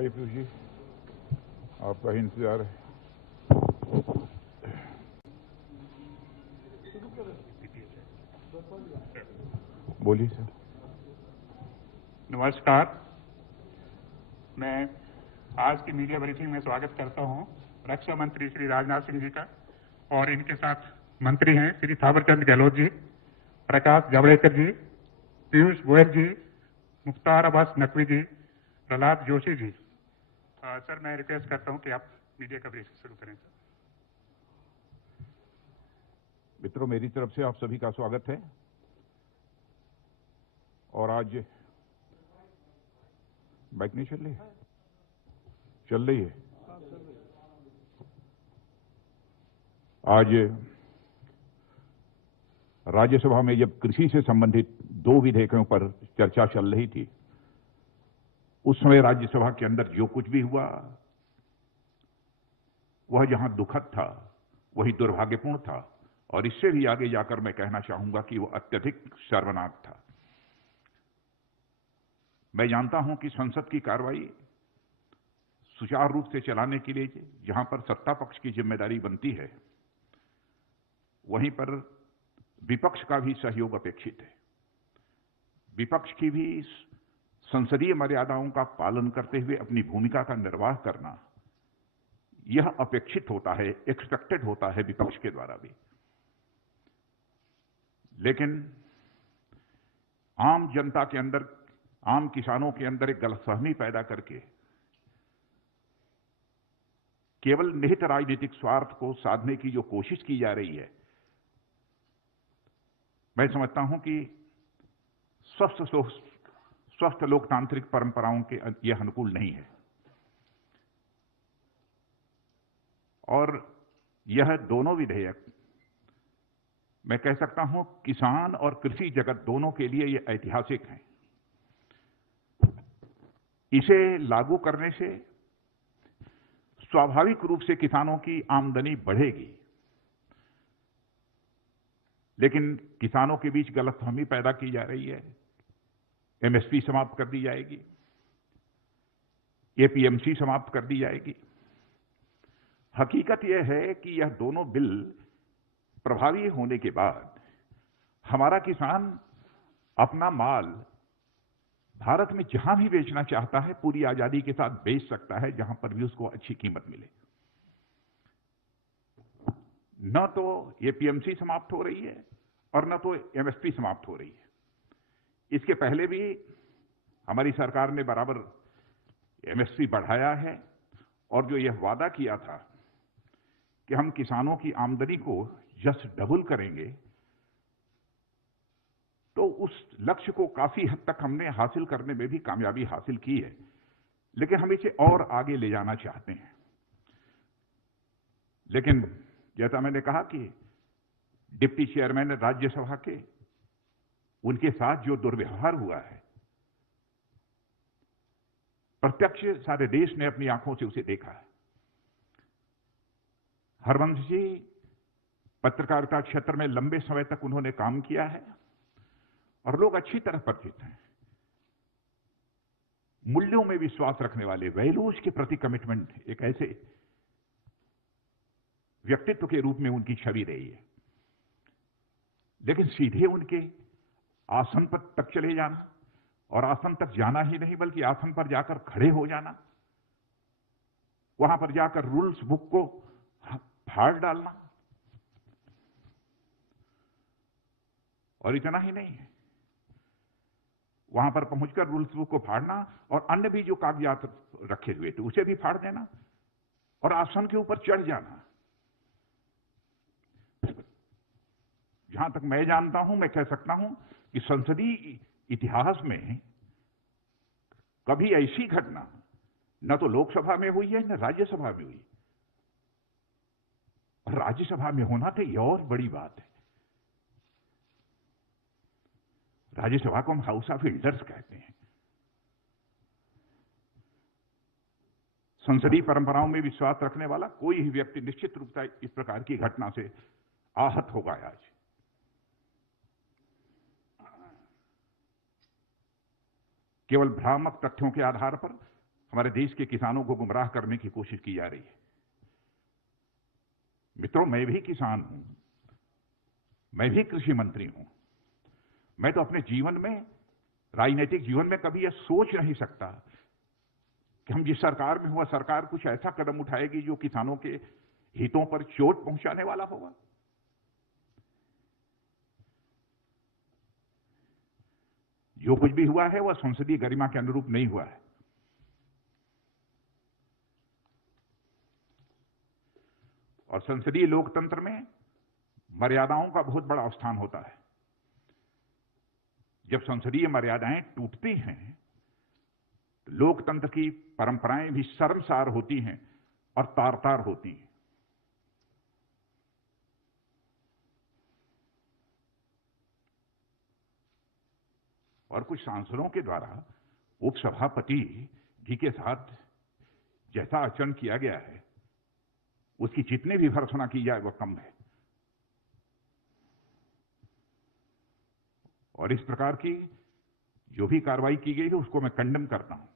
आइए पीयूष जी, आपका ही इंतजार है। बोलिए सर। नमस्कार। मैं आज की मीडिया ब्रीफिंग में स्वागत करता हूं रक्षा मंत्री श्री राजनाथ सिंह जी का, और इनके साथ मंत्री हैं श्री थावरचंद गहलोत जी, प्रकाश जावड़ेकर जी, पीयूष गोयल जी, मुख्तार अब्बास नकवी जी, प्रहलाद जोशी जी। सर, मैं रिक्वेस्ट करता हूं कि आप मीडिया का ब्रीफिंग शुरू करें। सर मित्रों, मेरी तरफ से आप सभी का स्वागत है। और आज बाइक नहीं चल रही है? चल रही है। आज राज्यसभा में जब कृषि से संबंधित 2 विधेयकों पर चर्चा चल रही थी, उस समय राज्यसभा के अंदर जो कुछ भी हुआ वह जहां दुखद था वही दुर्भाग्यपूर्ण था, और इससे भी आगे जाकर मैं कहना चाहूंगा कि वह अत्यधिक शर्मनाक था। मैं जानता हूं कि संसद की कार्रवाई सुचारू रूप से चलाने के लिए जहां पर सत्ता पक्ष की जिम्मेदारी बनती है, वहीं पर विपक्ष का भी सहयोग अपेक्षित है। विपक्ष की भी संसदीय मर्यादाओं का पालन करते हुए अपनी भूमिका का निर्वाह करना यह अपेक्षित होता है, एक्सपेक्टेड होता है विपक्ष के द्वारा भी। लेकिन आम जनता के अंदर, आम किसानों के अंदर एक गलतफहमी पैदा करके केवल निहित राजनीतिक स्वार्थ को साधने की जो कोशिश की जा रही है, मैं समझता हूं कि स्वस्थ लोकतांत्रिक परंपराओं के यह अनुकूल नहीं है। और यह दोनों विधेयक, मैं कह सकता हूं, किसान और कृषि जगत दोनों के लिए यह ऐतिहासिक हैं। इसे लागू करने से स्वाभाविक रूप से किसानों की आमदनी बढ़ेगी, लेकिन किसानों के बीच गलतफहमी पैदा की जा रही है। एमएसपी समाप्त कर दी जाएगी, एपीएमसी समाप्त कर दी जाएगी। हकीकत यह है कि यह दोनों बिल प्रभावी होने के बाद हमारा किसान अपना माल भारत में जहां भी बेचना चाहता है पूरी आजादी के साथ बेच सकता है, जहां पर भी उसको अच्छी कीमत मिले। न तो एपीएमसी समाप्त हो रही है और न तो एमएसपी समाप्त हो रही है। इसके पहले भी हमारी सरकार ने बराबर एमएसपी बढ़ाया है, और जो यह वादा किया था कि हम किसानों की आमदनी को जस्ट डबल करेंगे, तो उस लक्ष्य को काफी हद तक हमने हासिल करने में भी कामयाबी हासिल की है। लेकिन हम इसे और आगे ले जाना चाहते हैं। लेकिन जैसा मैंने कहा कि डिप्टी चेयरमैन राज्यसभा के, उनके साथ जो दुर्व्यवहार हुआ है, प्रत्यक्ष सारे देश ने अपनी आंखों से उसे देखा है। हरवंश जी पत्रकारिता क्षेत्र में लंबे समय तक उन्होंने काम किया है और लोग अच्छी तरह परिचित हैं। मूल्यों में विश्वास रखने वाले, वैल्यूज के प्रति कमिटमेंट, एक ऐसे व्यक्तित्व के रूप में उनकी छवि रही है। लेकिन सीधे उनके आसन पर तक चले जाना, और आसन तक जाना ही नहीं बल्कि आसन पर जाकर खड़े हो जाना, वहां पर जाकर रूल्स बुक को फाड़ डालना, और इतना ही नहीं है, वहां पर पहुंचकर रूल्स बुक को फाड़ना और अन्य भी जो कागजात रखे हुए थे उसे भी फाड़ देना और आसन के ऊपर चढ़ जाना। जहां तक मैं जानता हूं, मैं कह सकता हूं कि संसदीय इतिहास में कभी ऐसी घटना न तो लोकसभा में हुई है न राज्यसभा में हुई, और राज्यसभा में होना तो यह और बड़ी बात है। राज्यसभा को हम हाउस ऑफ एल्डर्स कहते हैं। संसदीय परंपराओं में विश्वास रखने वाला कोई ही व्यक्ति निश्चित रूप से इस प्रकार की घटना से आहत होगा। आज केवल भ्रामक तथ्यों के आधार पर हमारे देश के किसानों को गुमराह करने की कोशिश की जा रही है। मित्रों, मैं भी किसान हूं, मैं भी कृषि मंत्री हूं। मैं तो अपने जीवन में, राजनीतिक जीवन में कभी यह सोच नहीं सकता कि हम जिस सरकार में हुआ सरकार कुछ ऐसा कदम उठाएगी जो किसानों के हितों पर चोट पहुंचाने वाला होगा। जो कुछ भी हुआ है वह संसदीय गरिमा के अनुरूप नहीं हुआ है। और संसदीय लोकतंत्र में मर्यादाओं का बहुत बड़ा स्थान होता है। जब संसदीय मर्यादाएं टूटती हैं तो लोकतंत्र की परंपराएं भी शर्मसार होती हैं और तार-तार होती हैं। और कुछ सांसदों के द्वारा उपसभापति जी के साथ जैसा आचरण किया गया है उसकी जितनी भी भर्त्सना की जाए वह कम है। और इस प्रकार की जो भी कार्रवाई की गई है उसको मैं कंडेम करता हूं।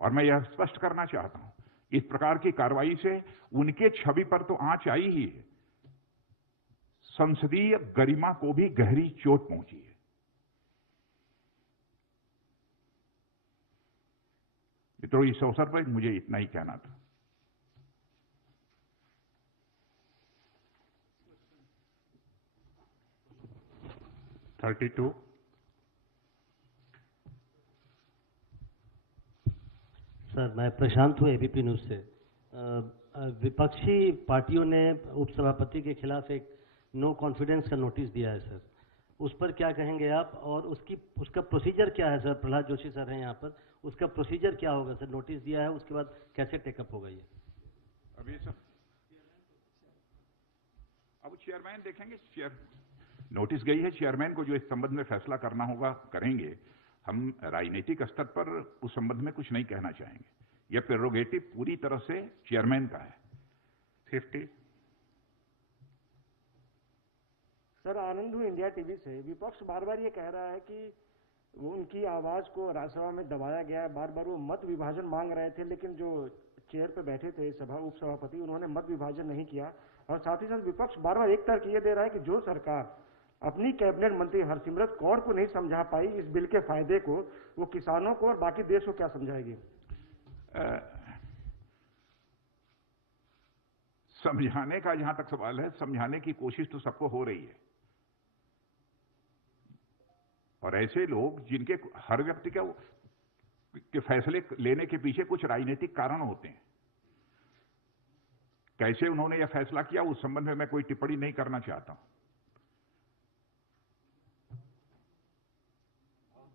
और मैं यह स्पष्ट करना चाहता हूं, इस प्रकार की कार्रवाई से उनके छवि पर तो आंच आई ही है, संसदीय गरिमा को भी गहरी चोट पहुंची है। मित्रों, इस अवसर पर मुझे इतना ही कहना था। सर, मैं प्रशांत हूँ एबीपी न्यूज से। विपक्षी पार्टियों ने उपसभापति के खिलाफ एक नो कॉन्फिडेंस का नोटिस दिया है सर, उस पर क्या कहेंगे आप? और उसका प्रोसीजर क्या है सर? प्रहलाद जोशी सर हैं यहाँ पर, उसका प्रोसीजर क्या होगा सर? नोटिस दिया है, उसके बाद कैसे टेकअप होगा ये? अभी सर अब चेयरमैन देखेंगे। नोटिस गई है, चेयरमैन को जो इस संबंध में फैसला करना होगा करेंगे। हम राजनीतिक स्तर पर उस संबंध में कुछ नहीं कहना चाहेंगे। यह प्रेरोगेटिव पूरी तरह से चेयरमैन का है। 50 सर, आनंद हूँ इंडिया टीवी से। विपक्ष बार बार ये कह रहा है कि वो उनकी आवाज को राज्यसभा में दबाया गया है। बार बार वो मत विभाजन मांग रहे थे, लेकिन जो चेयर पे बैठे थे उपसभापति, उन्होंने मत विभाजन नहीं किया। और साथ ही साथ विपक्ष बार बार एक तर्क ये दे रहा है कि जो सरकार अपनी कैबिनेट मंत्री हरसिमरत कौर को नहीं समझा पाई इस बिल के फायदे को, वो किसानों को और बाकी देश को क्या समझाएगी? समझाने का जहां तक सवाल है, समझाने की कोशिश तो सबको हो रही है। और ऐसे लोग जिनके हर व्यक्ति के फैसले लेने के पीछे कुछ राजनीतिक कारण होते हैं। कैसे उन्होंने यह फैसला किया उस संबंध में मैं कोई टिप्पणी नहीं करना चाहता हूं।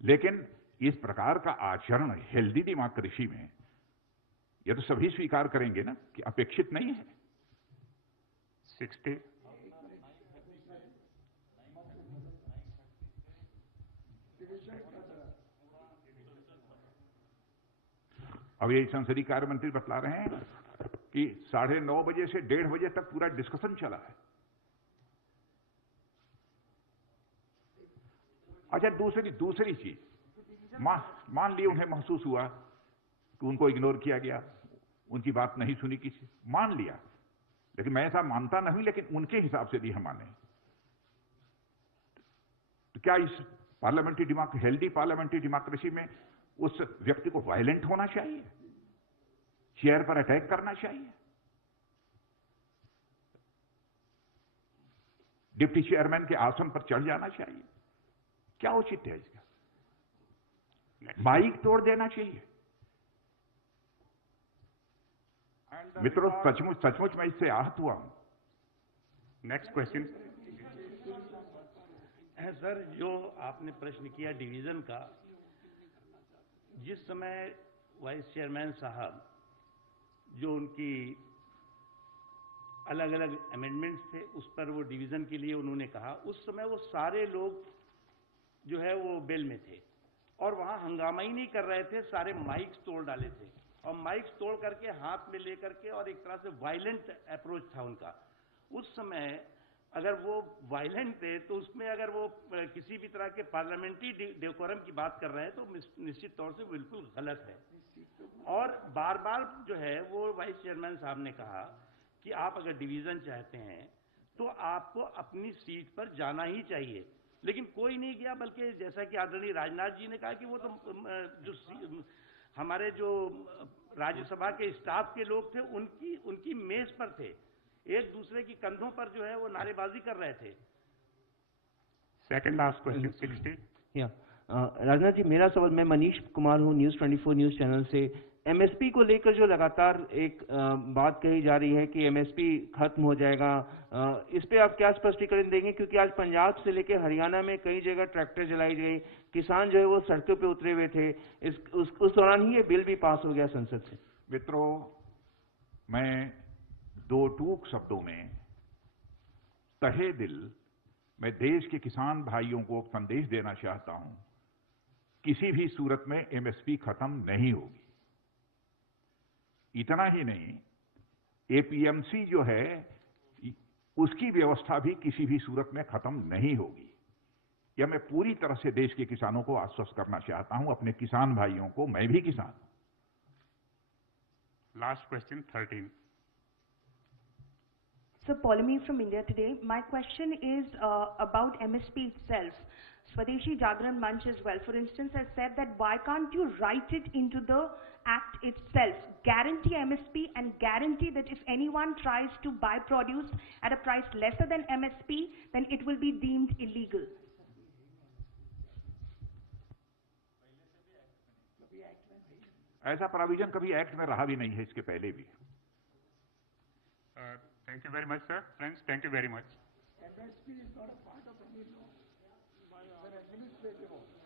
लेकिन इस प्रकार का आचरण हेल्दी डेमोक्रेसी में यह तो सभी स्वीकार करेंगे ना कि अपेक्षित नहीं है। 60 अब यही संसदीय कार्य मंत्री बतला रहे हैं कि 9:30 बजे से 1:30 बजे तक पूरा डिस्कशन चला है। अच्छा, दूसरी चीज, मान लिया उन्हें महसूस हुआ कि उनको इग्नोर किया गया, उनकी बात नहीं सुनी किसी, मान लिया। लेकिन मैं ऐसा मानता नहीं, लेकिन उनके हिसाब से भी हम माने। तो क्या इस हेल्दी पार्लियामेंट्री डेमोक्रेसी में उस व्यक्ति को वायलेंट होना चाहिए, चेयर पर अटैक करना चाहिए, डिप्टी चेयरमैन के आसन पर चढ़ जाना चाहिए? क्या औचित्य है इसका? माइक तोड़ देना चाहिए? मित्रों, सचमुच मैं इससे आहत हुआ हूं। नेक्स्ट क्वेश्चन है सर, जो आपने प्रश्न किया डिवीजन का, जिस समय वाइस चेयरमैन साहब जो उनकी अलग अलग अमेंडमेंट्स थे उस पर वो डिवीजन के लिए उन्होंने कहा, उस समय वो सारे लोग जो है वो बेल में थे और वहां हंगामा ही नहीं कर रहे थे, सारे माइक्स तोड़ डाले थे और माइक्स तोड़ करके हाथ में लेकर के, और एक तरह से वायलेंट अप्रोच था उनका। उस समय अगर वो वायलेंट थे तो उसमें अगर वो किसी भी तरह के पार्लियामेंट्री डेकोरम की बात कर रहे हैं तो निश्चित तौर से बिल्कुल गलत है। और बार बार जो है वो वाइस चेयरमैन साहब ने कहा कि आप अगर डिवीजन चाहते हैं तो आपको अपनी सीट पर जाना ही चाहिए, लेकिन कोई नहीं गया, बल्कि जैसा कि आदरणीय राजनाथ जी ने कहा कि वो तो जो हमारे जो राज्यसभा के स्टाफ के लोग थे उनकी मेज पर थे, एक दूसरे की कंधों पर जो है वो नारेबाजी कर रहे थे। Second last question, 60. या राजनाथ जी, मेरा सवाल, मैं मनीष कुमार हूँ, न्यूज़ 24 न्यूज़ चैनल से। एमएसपी को लेकर जो लगातार एक बात कही जा रही है कि एमएसपी खत्म हो जाएगा, इस पे आप क्या स्पष्टीकरण देंगे? क्योंकि आज पंजाब से लेकर हरियाणा में कई जगह ट्रैक्टर जलाई गई, किसान जो है वो सड़कों पे उतरे हुए थे, उस दौरान ही ये बिल भी पास हो गया संसद से। मित्रों, मैं दो टूक शब्दों में तहे दिल मैं देश के किसान भाइयों को संदेश देना चाहता हूं, किसी भी सूरत में एमएसपी खत्म नहीं होगी। इतना ही नहीं, एपीएमसी जो है उसकी व्यवस्था भी किसी भी सूरत में खत्म नहीं होगी। यह मैं पूरी तरह से देश के किसानों को आश्वस्त करना चाहता हूं, अपने किसान भाइयों को। मैं भी किसान हूं। Last question, 13. So, Polemy from India Today. My question is about MSP itself. Swadeshi Jagran Manch as well, for instance, has said that why can't you write it into the act itself? Guarantee MSP and guarantee that if anyone tries to buy produce at a price lesser than MSP, then it will be deemed illegal. ऐसा provision कभी act में रहा भी नहीं है, इसके पहले भी। Thank you very much, sir. Friends, thank you very much. MSP is not a part of any law. It's an administrative order.